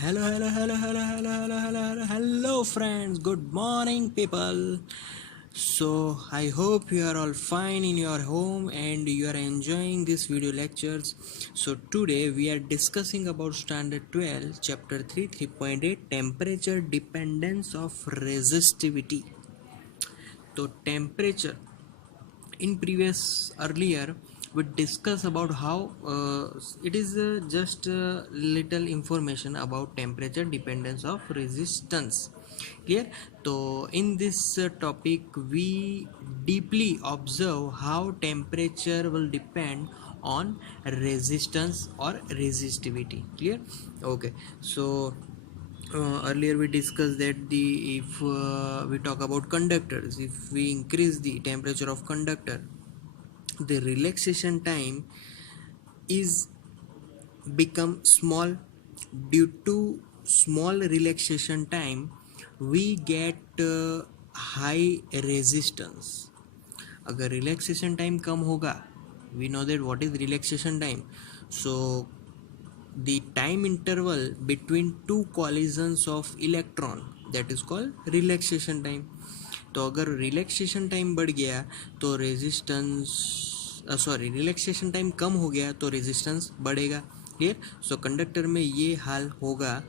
Hello, friends. Good morning, people. So, I hope you are all fine in your home and you are enjoying this video lectures. So, today we are discussing about Standard 12, Chapter 3, 3.8, Temperature Dependence of Resistivity. So, temperature in previous earlier we discussed about how it is just little information about temperature dependence of resistance. Clear? So in this topic we deeply observe how temperature will depend on resistance or resistivity. Clear? Okay, so earlier we discussed that the if we talk about conductors, if we increase the temperature of conductor, the relaxation time is become small. Due to small relaxation time we get high resistance. अगर relaxation time कम होगा, we know that what is relaxation time. So the time interval between two collisions of electron, that is called relaxation time. तो अगर relaxation time बढ़ गया तो relaxation time कम हो गया तो रेजिस्टेंस बढ़ेगा. क्लियर? सो कंडक्टर में ये हाल होगा.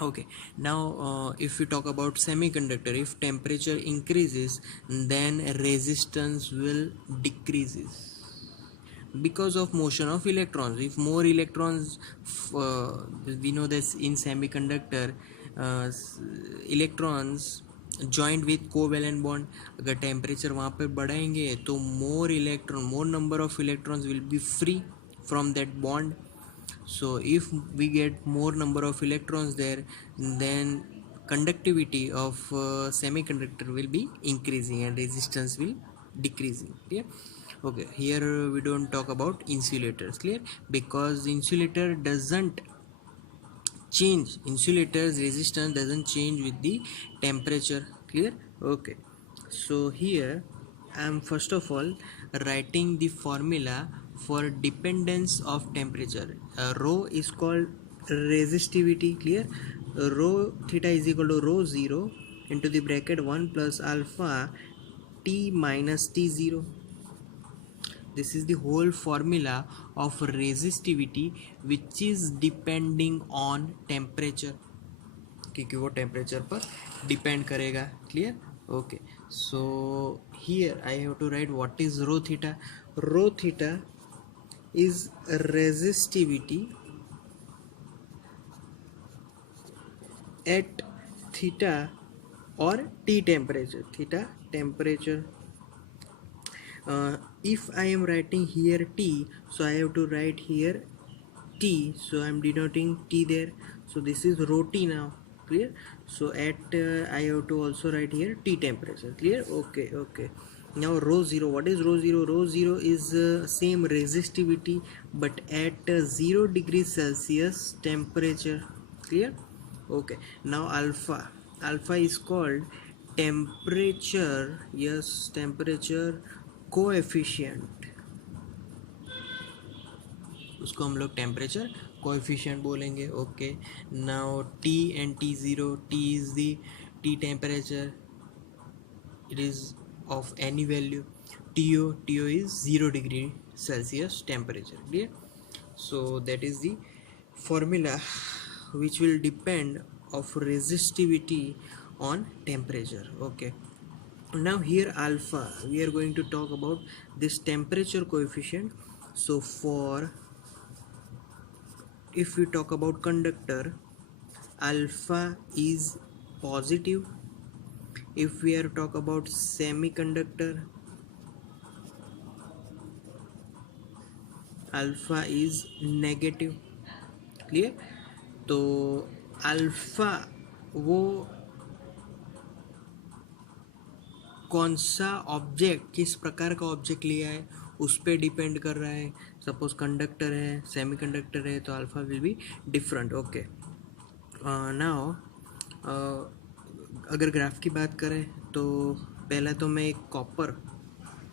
Okay, now if we talk about semiconductor, if temperature increases then resistance will decreases because of motion of electrons. If more electrons, we know this in semiconductor, electrons joined with covalent bond. अगर temperature वहाँ पे बढ़ाएंगे तो more number of electrons will be free from that bond. So if we get more number of electrons there, then conductivity of semiconductor will be increasing and resistance will decreasing. Clear? Okay, here we don't talk about insulators. Clear? Because insulator doesn't change, insulator's resistance doesn't change with the temperature. Clear? Okay, so here I am first of all writing the formula for dependence of temperature. Rho is called resistivity. Clear? Rho theta is equal to rho 0 into the bracket 1 plus alpha T minus T0. This is the whole formula of resistivity which is depending on temperature, क्योंकि वो temperature पर depend करेगा. Clear? Okay, so here I have to write what is rho theta. Rho theta is resistivity at theta or T temperature. Theta temperature. If I am writing here T, so I have to write here T, so I am denoting T there. So this is rho T now. Clear? So at I have to also write here T temperature. Clear? Okay. Now rho 0, what is rho 0? Rho 0 is same resistivity but at 0 degrees Celsius temperature. Clear? Okay, now alpha is called temperature. Yes, temperature coefficient. उसको हम लोग temperature coefficient बोलेंगे. Okay, now T and T0. T is the T temperature, it is of any value. TO is 0 degree Celsius temperature. Clear? So that is the formula which will depend of resistivity on temperature. Okay, now here alpha, we are going to talk about this temperature coefficient. So for if we talk about conductor, alpha is positive. If we are talk about semiconductor, alpha is negative. Clear? तो alpha वो कौन सा object, किस प्रकार का object लिया है उस पर डिपेंड कर रहा है. सपोज कंडक्टर है, सेमीकंडक्टर है, तो alpha will be different. Okay, now अगर ग्राफ की बात करें तो पहला तो मैं एक कॉपर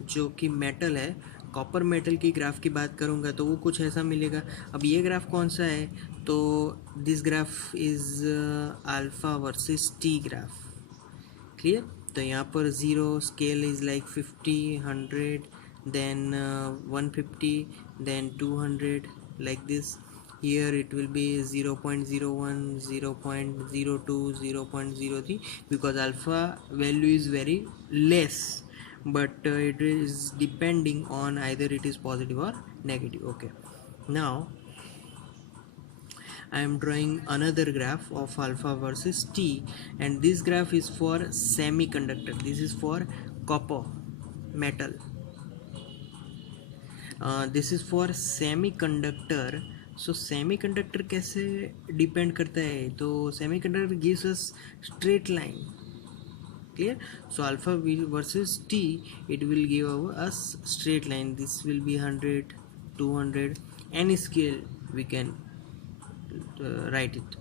जो कि मेटल है कॉपर मेटल की ग्राफ की बात करूँगा तो वो कुछ ऐसा मिलेगा। अब ये ग्राफ कौन सा है, तो this graph is alpha versus T graph, clear. तो यहाँ पर zero scale is like 50, 100, then 150, then 200, like this. Here it will be 0.01, 0.02, 0.03, because alpha value is very less, but it is depending on either it is positive or negative. Okay, now I am drawing another graph of alpha versus T, and this graph is for semiconductor. This is for copper metal. This is for semiconductor. So semiconductor कैसे depend करता है, तो semiconductor gives us straight line, clear. So alpha versus T, it will give us straight line. This will be 100, 200, any scale we can write it,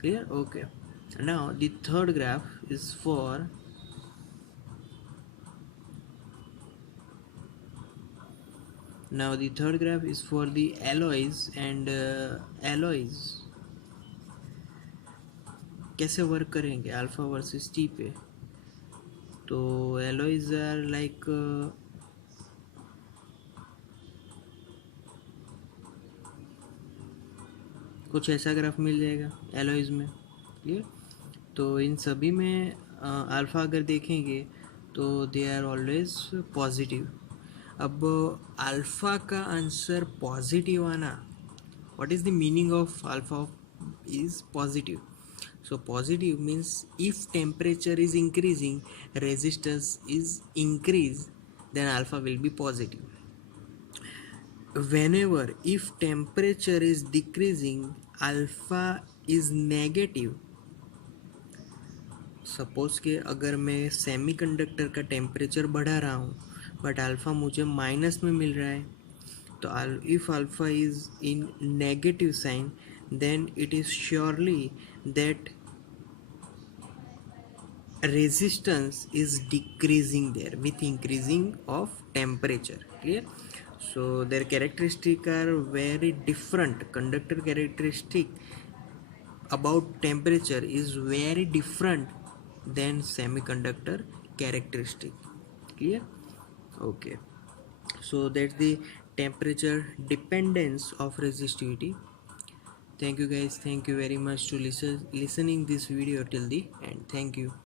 clear. Okay, now the third graph is for the alloys, and alloys कैसे work करेंगे alpha versus T पे। तो alloys are like कुछ ऐसा graph मिल जाएगा alloys में, clear. तो इन सभी में अल्फ़ा अगर देखेंगे तो दे आर ऑलवेज पॉजिटिव। अब अल्फ़ा का आंसर पॉजिटिव आना, what is the meaning of alpha is positive. So positive means if temperature is increasing, resistance is increased, then alpha will be positive. Whenever if temperature is decreasing, alpha is negative. Suppose कि अगर मैं semiconductor का temperature बढ़ा रहा हूँ but alpha मुझे minus में मिल रहा है, तो if alpha is in negative sign, then it is surely that resistance is decreasing there with increasing of temperature, clear. So their characteristic are very different. Conductor characteristic about temperature is very different than semiconductor characteristic, clear. Okay, so that's the temperature dependence of resistivity. Thank you guys, thank you very much to listening this video till the end. Thank you.